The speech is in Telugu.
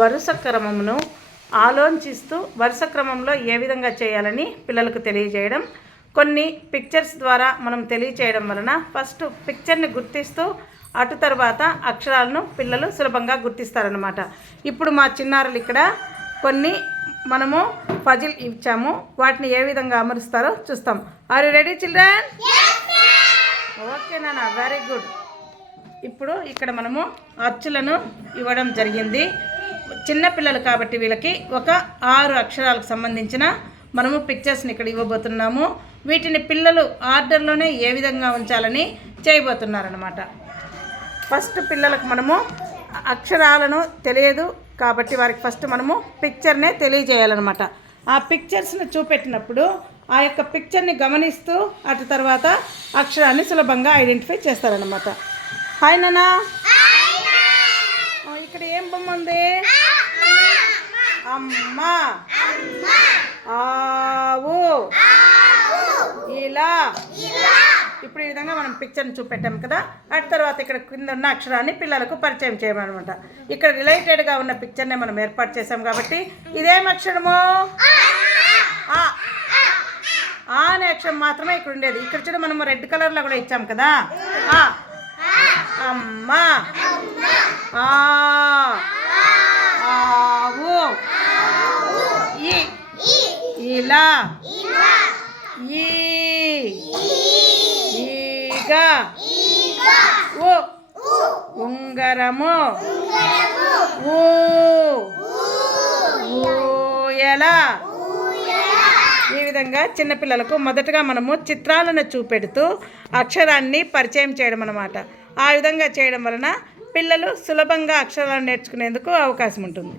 వరుస క్రమమును ఆలోచిస్తూ వరుస క్రమంలో ఏ విధంగా చేయాలని పిల్లలకు తెలియజేయడం, కొన్ని పిక్చర్స్ ద్వారా మనం తెలియచేయడం వలన ఫస్ట్ పిక్చర్ని గుర్తిస్తూ అటు తర్వాత అక్షరాలను పిల్లలు సులభంగా గుర్తిస్తారనమాట. ఇప్పుడు మా చిన్నారులు ఇక్కడ కొన్ని మనము పజిల్ ఇచ్చాము, వాటిని ఏ విధంగా అమరుస్తారో చూస్తాం. Are you ready children? Okay నాన్న, వెరీ గుడ్. ఇప్పుడు ఇక్కడ మనము అచ్చులను ఇవ్వడం జరిగింది. చిన్నపిల్లలు కాబట్టి వీళ్ళకి ఒక 6 అక్షరాలకు సంబంధించిన మనము పిక్చర్స్ని ఇక్కడ ఇవ్వబోతున్నాము. వీటిని పిల్లలు ఆర్డర్లోనే ఏ విధంగా ఉంచాలని చేయబోతున్నారనమాట. ఫస్ట్ పిల్లలకు మనము అక్షరాలను తెలియదు కాబట్టి వారికి ఫస్ట్ మనము పిక్చర్నే తెలియజేయాలన్నమాట. ఆ పిక్చర్స్ని చూపెట్టినప్పుడు ఆ యొక్క పిక్చర్ని గమనిస్తూ అటు తర్వాత అక్షరాన్ని సులభంగా ఐడెంటిఫై చేస్తారనమాట. హాయ్ నానా, ఇక్కడ ఏం బొమ్మ ఉంది? అమ్మ, ఆవు, ఇలా. ఇప్పుడు ఈ విధంగా మనం పిక్చర్ని చూపెట్టాం కదా. అటు తర్వాత ఇక్కడ కింద ఉన్న అక్షరాన్ని పిల్లలకు పరిచయం చేయమన్నమాట. ఇక్కడ రిలేటెడ్గా ఉన్న పిక్చర్ని మనం ఏర్పాటు చేసాం కాబట్టి ఇదేం అక్షరము? ఆ అనే అక్షరం మాత్రమే ఇక్కడ ఉండేది. ఇక్కడ చూడ మనం రెడ్ కలర్లో కూడా ఇచ్చాం కదా. అమ్మ, ఆవు, ఇలా, ఈగ, ఉంగరము, ఊయల. ఈ విధంగా చిన్నపిల్లలకు మొదటగా మనము చిత్రాలను చూపెడుతూ అక్షరాన్ని పరిచయం చేయడం అన్నమాట. ఆ విధంగా చేయడం వలన పిల్లలు సులభంగా అక్షరాలను నేర్చుకునేందుకు అవకాశం ఉంటుంది.